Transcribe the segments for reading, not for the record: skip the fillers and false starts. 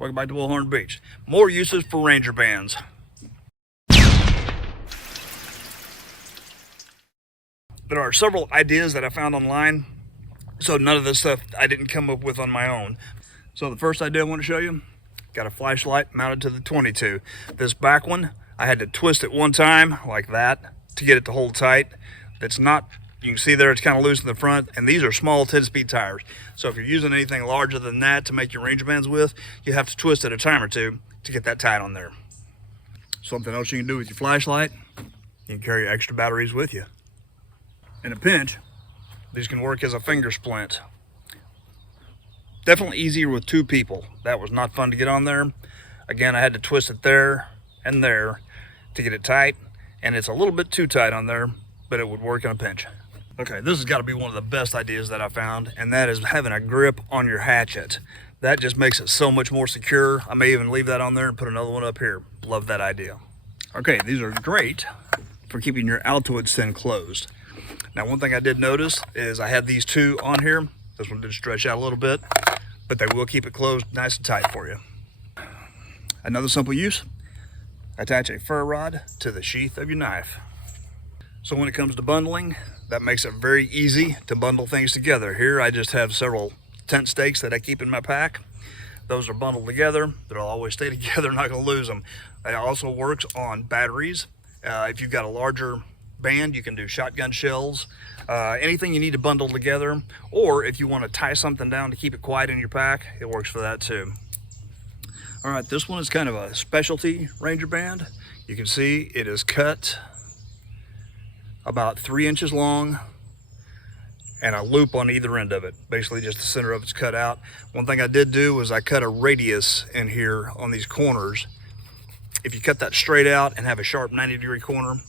Welcome back to Bullhornbeach. More uses for ranger bands. There are several ideas that I found online, so none of this stuff I didn't come up with on my own. So the first idea I want to show you, got a flashlight mounted to the 22. This back one, I had to twist it one time like that to get it to hold tight. That's not, you can see there it's kind of loose in the front, and these are small 10-speed tires. So if you're using anything larger than that to make your ranger bands with, you have to twist it a time or two to get that tight on there. Something else you can do with your flashlight, you can carry extra batteries with you. In a pinch, these can work as a finger splint. Definitely easier with two people. That was not fun to get on there. Again, I had to twist it there and there to get it tight, and it's a little bit too tight on there, but it would work in a pinch. Okay, this has got to be one of the best ideas that I found, and that is having a grip on your hatchet. That just makes it so much more secure. I may even leave that on there and put another one up here. Love that idea. Okay, these are great for keeping your Altoids tin closed. Now, one thing I did notice is I had these two on here. This one did stretch out a little bit, but they will keep it closed nice and tight for you. Another simple use, attach a fur rod to the sheath of your knife. So when it comes to bundling, that makes it very easy to bundle things together. Here I just have several tent stakes that I keep in my pack. Those are bundled together. They'll always stay together, not gonna lose them. It also works on batteries. If you've got a larger band, you can do shotgun shells, anything you need to bundle together, or if you want to tie something down to keep it quiet in your pack, it works for that too. All right, this one is kind of a specialty ranger band. You can see it is cut about 3 inches long and a loop on either end of it. Basically just the center of it's cut out. One thing I did do was I cut a radius in here on these corners. If you cut that straight out and have a sharp 90-degree corner,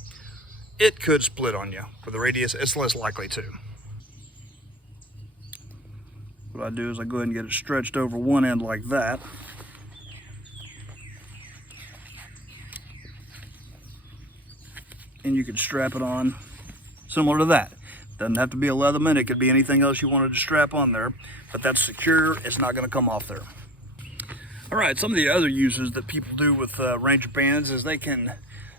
it could split on you. For the radius, it's less likely to. What I do is I go ahead and get it stretched over one end like that. And you can strap it on similar to that. Doesn't have to be a Leatherman, it could be anything else you wanted to strap on there, but that's secure, it's not gonna come off there. All right, some of the other uses that people do with ranger bands is they can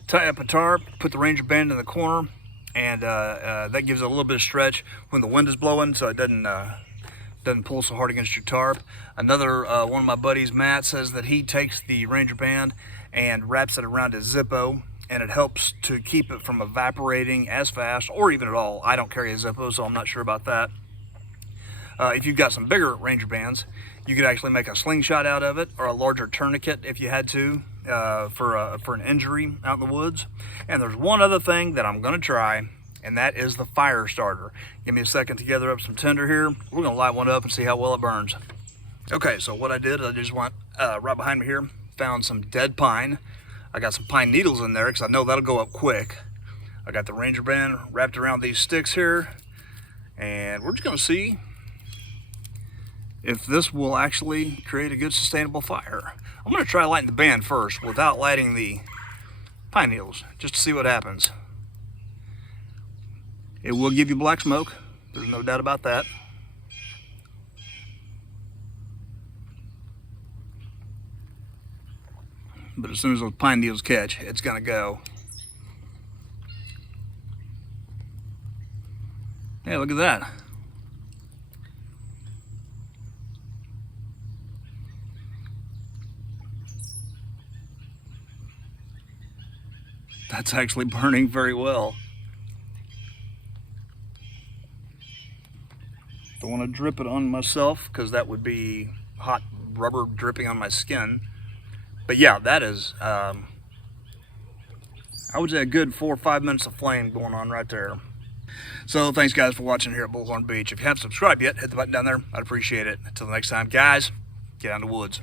tie up a tarp, put the ranger band in the corner, and that gives it a little bit of stretch when the wind is blowing, so it doesn't pull so hard against your tarp. Another one of my buddies, Matt, says that he takes the ranger band and wraps it around his Zippo, and it helps to keep it from evaporating as fast or even at all. I don't carry a Zippo, so I'm not sure about that. If you've got some bigger ranger bands, you could actually make a slingshot out of it, or a larger tourniquet if you had to, for an injury out in the woods. And there's one other thing that I'm gonna try, and that is the fire starter. Give me a second to gather up some tinder here. We're gonna light one up and see how well it burns. Okay, so what I did, I just went right behind me here, found some dead pine. I got some pine needles in there because I know that'll go up quick. I got the ranger band wrapped around these sticks here, and we're just gonna see if this will actually create a good sustainable fire. I'm gonna try lighting the band first without lighting the pine needles, just to see what happens. It will give you black smoke, there's no doubt about that. But as soon as those pine needles catch, it's gonna go. Hey, look at that. That's actually burning very well. Don't want to drip it on myself because that would be hot rubber dripping on my skin. But yeah, that is, I would say a good 4 or 5 minutes of flame going on right there. So thanks guys for watching here at Bullhornbeach. If you haven't subscribed yet, hit the button down there. I'd appreciate it. Until the next time, guys, get out in the woods.